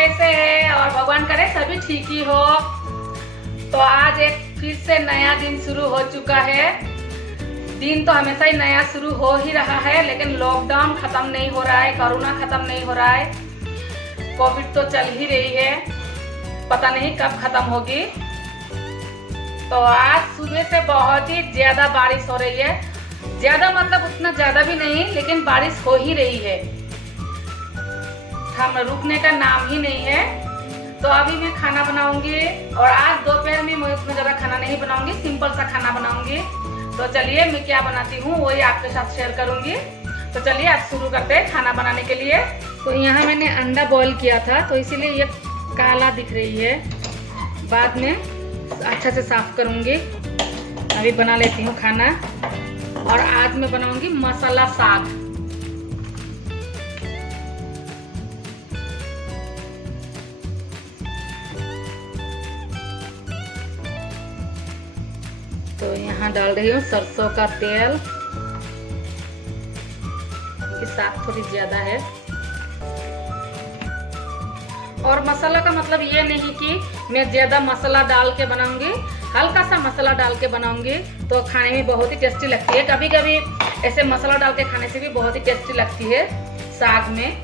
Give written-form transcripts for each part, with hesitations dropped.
कैसे हैं? और भगवान करे सभी ठीक ही हो। तो आज एक फिर से नया दिन शुरू हो चुका है। दिन तो हमेशा ही नया शुरू हो ही रहा है, लेकिन लॉकडाउन खत्म नहीं हो रहा है, कोरोना खत्म नहीं हो रहा है, कोविड तो चल ही रही है, पता नहीं कब खत्म होगी। तो आज सुबह से बहुत ही ज्यादा बारिश हो रही है। ज्यादा मतलब उतना ज्यादा भी नहीं, लेकिन बारिश हो ही रही है, हम रुकने का नाम ही नहीं है। तो अभी मैं खाना बनाऊंगी और आज दोपहर में मैं उतना ज़्यादा खाना नहीं बनाऊंगी, सिंपल सा खाना बनाऊंगी। तो चलिए मैं क्या बनाती हूँ वही आपके साथ शेयर करूंगी। तो चलिए आज शुरू करते हैं खाना बनाने के लिए। तो यहाँ मैंने अंडा बॉईल किया था, तो इसीलिए ये काला दिख रही है, बाद में अच्छा से साफ करूंगी। अभी बना लेती हूँ खाना। और आज मैं बनाऊंगी मसाला साग। तो यहाँ डाल रही हूँ सरसों का तेल, क्योंकि साग थोड़ी ज्यादा है। और मसाला का मतलब ये नहीं कि मैं ज्यादा मसाला डाल के बनाऊंगी, हल्का सा मसाला डाल के बनाऊंगी तो खाने में बहुत ही टेस्टी लगती है। कभी कभी ऐसे मसाला डाल के खाने से भी बहुत ही टेस्टी लगती है साग में।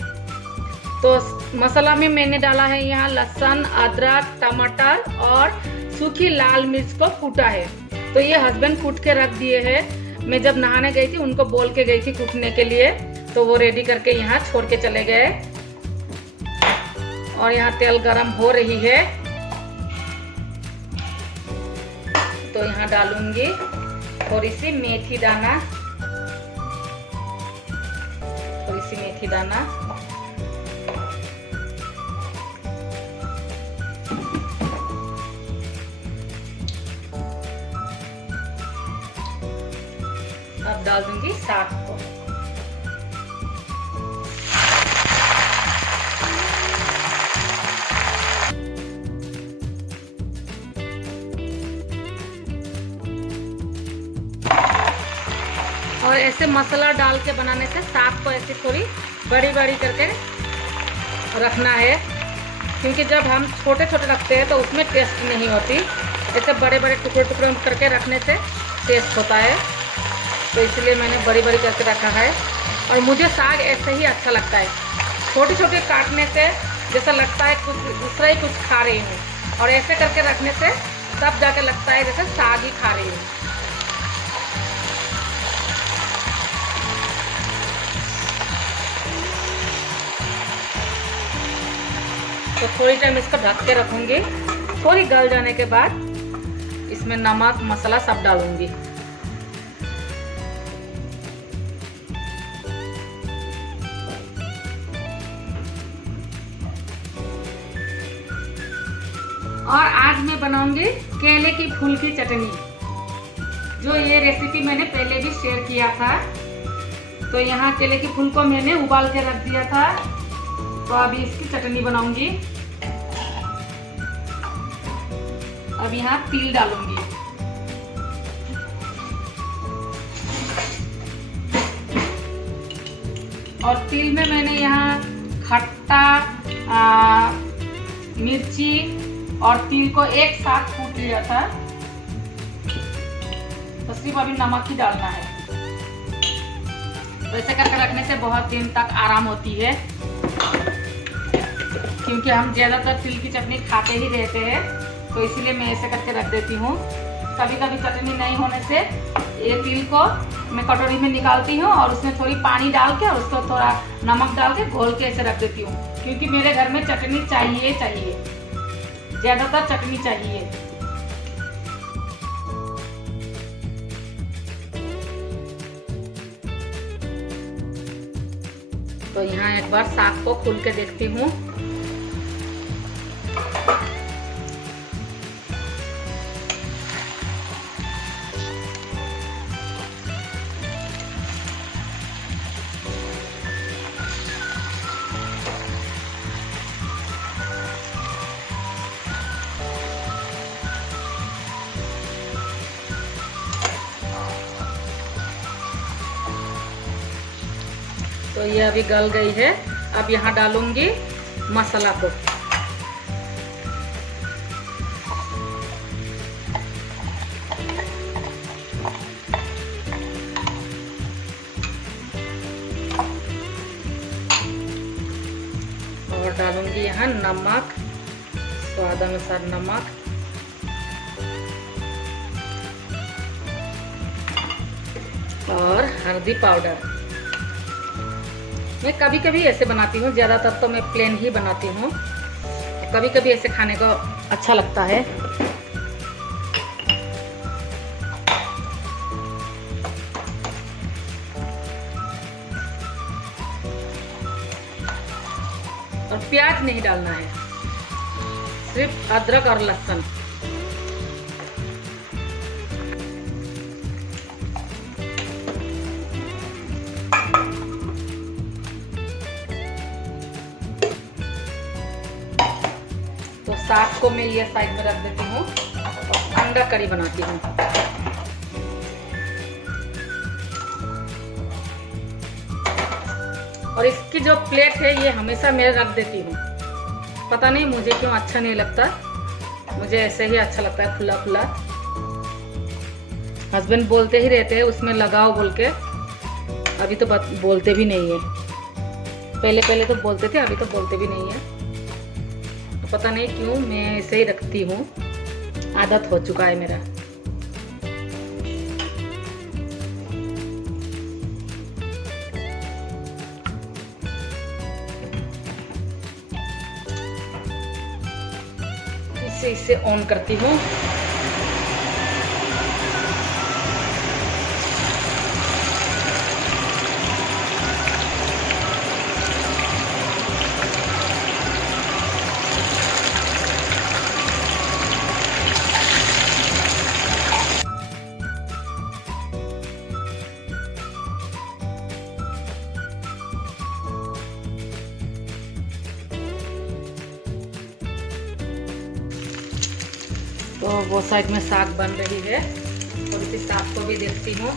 तो मसाला में मैंने डाला है यहाँ लहसुन, अदरक, टमाटर और सूखी लाल मिर्च को कूटा है। तो ये हस्बैंड कूट के रख दिए हैं। मैं जब नहाने गई थी उनको बोल के गई थी कूटने के लिए, तो वो रेडी करके यहाँ छोड़ के चले गए। और यहाँ तेल गरम हो रही है, तो यहाँ डालूंगी थोड़ी सी मेथी दाना, थोड़ी सी मेथी दाना, अब डाल दूंगी साग को। और ऐसे मसाला डाल के बनाने से साग को ऐसे थोड़ी बड़ी बड़ी करके रखना है, क्योंकि जब हम छोटे छोटे रखते हैं तो उसमें टेस्ट नहीं होती। ऐसे बड़े बड़े टुकड़े टुकड़े करके रखने से टेस्ट होता है। तो इसलिए मैंने बड़ी बड़ी करके रखा है। और मुझे साग ऐसे ही अच्छा लगता है, छोटे छोटे काटने से जैसा लगता है कुछ दूसरा ही कुछ खा रही हूँ, और ऐसे करके रखने से तब जाके लगता है जैसे साग ही खा रही हूँ। तो थोड़ी टाइम इसको ढक के रखूंगी। थोड़ी गल जाने के बाद इसमें नमक मसाला सब डालूंगी। और आज मैं बनाऊंगी केले की फूल की चटनी, जो ये रेसिपी मैंने पहले भी शेयर किया था। तो यहाँ केले की फूल को मैंने उबाल के रख दिया था, तो अभी इसकी चटनी बनाऊंगी। अब यहाँ तिल डालूंगी। और तिल में मैंने यहाँ खट्टा मिर्ची और तिल को एक साथ कूट लिया था, तो सिर्फ अभी नमक ही डालना है। तो ऐसे करके रखने से बहुत दिन तक आराम होती है, क्योंकि हम ज्यादातर तिल की चटनी खाते ही रहते हैं, तो इसीलिए मैं ऐसे करके रख देती हूँ। कभी कभी चटनी नहीं होने से ये तिल को मैं कटोरी में निकालती हूँ और उसमें थोड़ी पानी डाल के और उसको थोड़ा नमक डाल के घोल के ऐसे रख देती हूँ, क्योंकि मेरे घर में चटनी चाहिए, ज्यादातर चटनी चाहिए। तो यहाँ एक बार साग को खोल के देखती हूँ। तो ये अभी गल गई है। अब यहाँ डालूंगी मसाला को। यहाँ नमक, स्वाद अनुसार नमक, और हल्दी पाउडर। मैं कभी कभी ऐसे बनाती हूँ, ज़्यादातर तो मैं प्लेन ही बनाती हूँ, कभी कभी ऐसे खाने को अच्छा लगता है। और प्याज नहीं डालना है, सिर्फ अदरक और लहसुन। तो साग को मैं ये साइड में रख देती हूँ और अंडा करी बनाती हूँ। और इसकी जो प्लेट है ये हमेशा मैं रख देती हूँ, पता नहीं मुझे क्यों अच्छा नहीं लगता, मुझे ऐसे ही अच्छा लगता है खुला खुला। हस्बैंड बोलते ही रहते हैं उसमें लगाओ बोल के, अभी तो बोलते भी नहीं है। पहले पहले तो बोलते थे, अभी तो बोलते भी नहीं है। तो पता नहीं क्यों मैं ऐसे ही रखती हूँ, आदत हो चुका है मेरा। इसे ऑन करती हूँ। तो वो साइड में साग बन रही है, और इसी साग को भी देखती हूँ।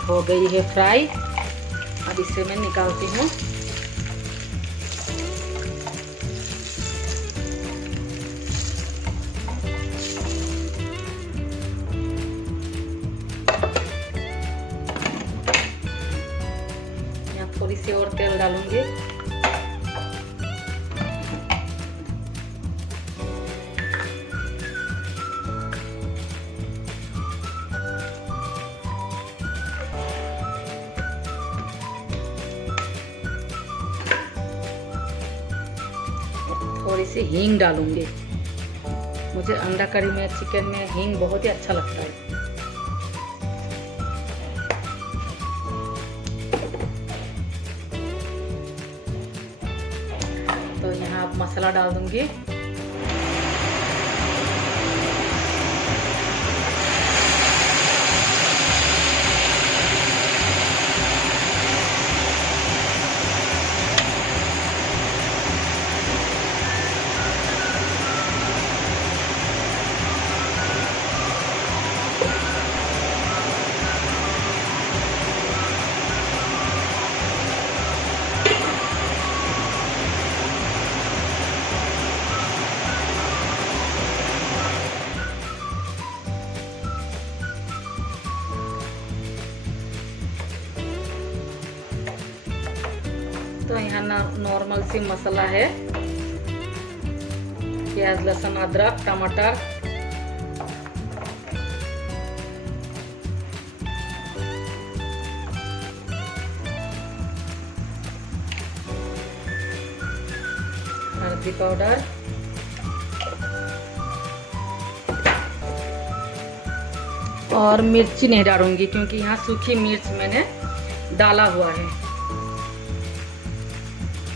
हो गई है फ्राई, अब इसे मैं निकालती हूँ। यहाँ थोड़ी सी और तेल डालूंगी। थोड़ी सी हींग डालूंगी, मुझे अंडा करी में, चिकन में हींग बहुत ही अच्छा लगता है। तो यहाँ अब मसाला डाल दूंगी। तो यहाँ नॉर्मल सी मसाला है, प्याज, लहसुन, अदरक, टमाटर, हल्दी पाउडर, और मिर्ची नहीं डालूंगी क्योंकि यहाँ सूखी मिर्च मैंने डाला हुआ है।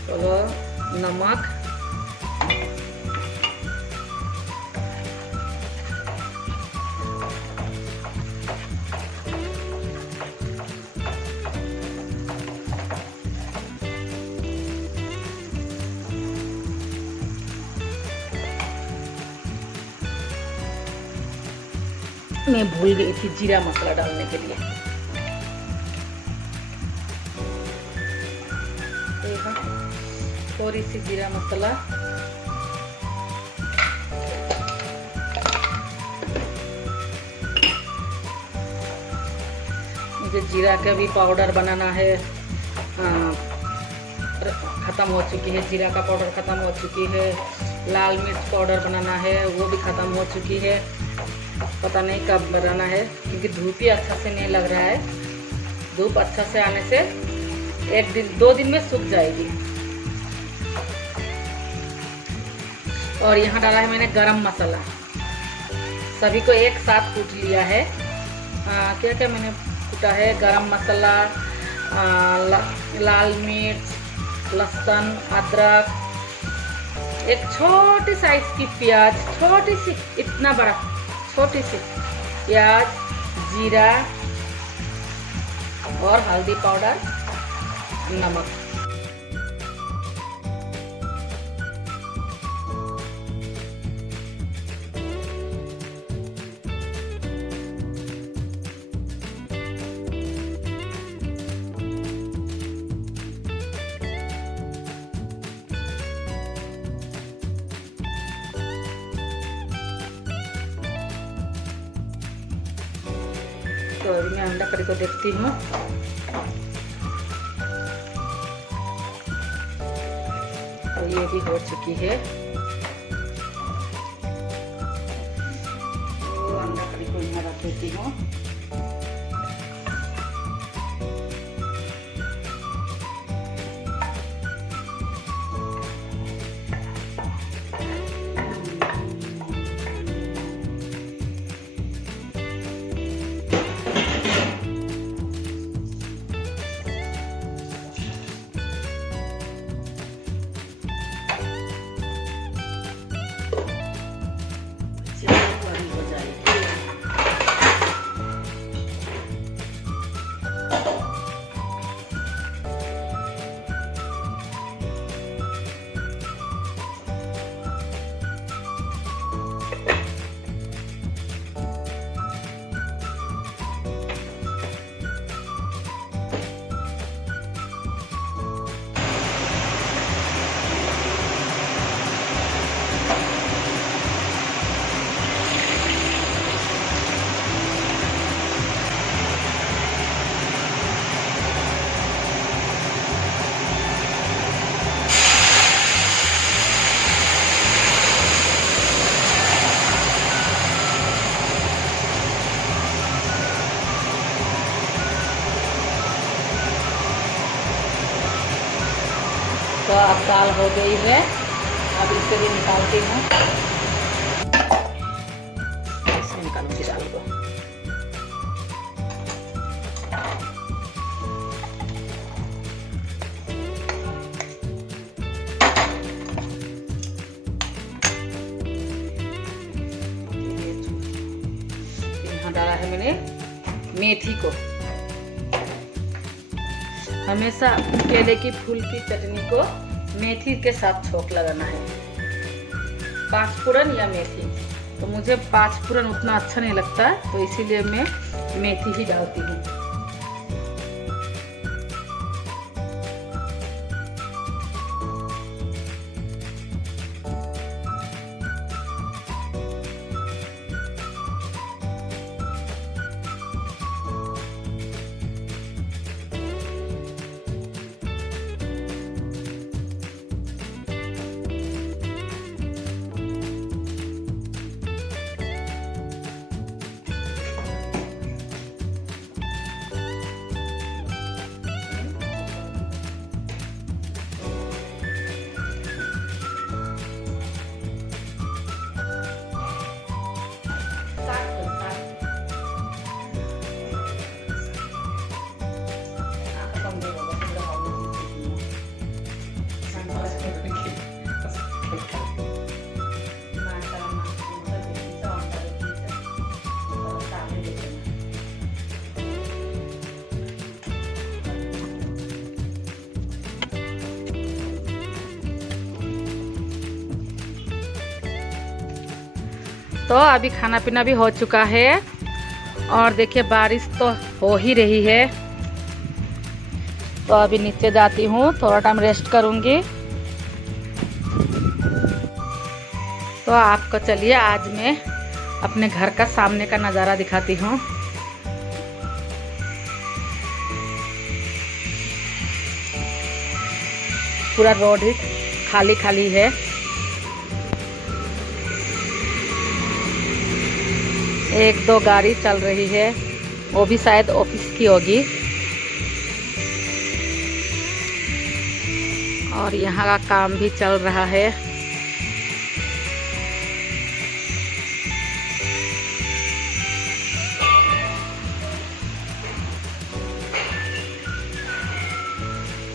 चलो नमक, मैं भूल गई थी जीरा मसाला डालने के लिए। थोड़ी सी जीरा मसाला, मुझे जीरा का भी पाउडर बनाना है, ख़त्म हो चुकी है। जीरा का पाउडर ख़त्म हो चुकी है। लाल मिर्च पाउडर बनाना है, वो भी ख़त्म हो चुकी है। पता नहीं कब बनाना है, क्योंकि धूप ही अच्छा से नहीं लग रहा है। धूप अच्छा से आने से 1-2 दिन में सूख जाएगी। और यहाँ डाला है मैंने गरम मसाला, सभी को एक साथ कूट लिया है। क्या क्या मैंने कूटा है? गरम मसाला, लाल मिर्च, लहसुन, अदरक, एक छोटी साइज की प्याज, छोटी सी, इतना बड़ा छोटी सी प्याज, जीरा और हल्दी पाउडर, नमक। तो अभी मैं अंडा करी को देखती हूँ। तो ये भी हो चुकी है। तो अंडा करी को यहाँ रख देती हूँ। तो अब दाल हो गई है, अब इसे भी निकालती हूँ। इसमें निकालूंगी दाल को। यहाँ डाला है मैंने मेथी को। हमेशा केले की फूल की चटनी को मेथी के साथ छोंक लगाना है, 5 फोड़न या मेथी। तो मुझे 5 फोड़न उतना अच्छा नहीं लगता, तो इसीलिए मैं मेथी ही डालती हूँ। तो अभी खाना पीना भी हो चुका है। और देखिए बारिश तो हो ही रही है, तो अभी नीचे जाती हूँ, थोड़ा टाइम रेस्ट करूँगी। तो आपको चलिए आज मैं अपने घर का सामने का नज़ारा दिखाती हूँ। पूरा रोड ही खाली खाली है। एक दो गाड़ी चल रही है, वो भी शायद ऑफिस की होगी। और यहाँ का काम भी चल रहा है।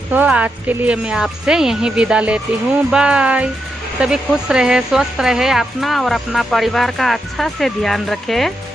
तो आज के लिए मैं आपसे यहीं विदा लेती हूँ। बाय। सभी खुश रहे, स्वस्थ रहे, अपना और अपना परिवार का अच्छा से ध्यान रखें।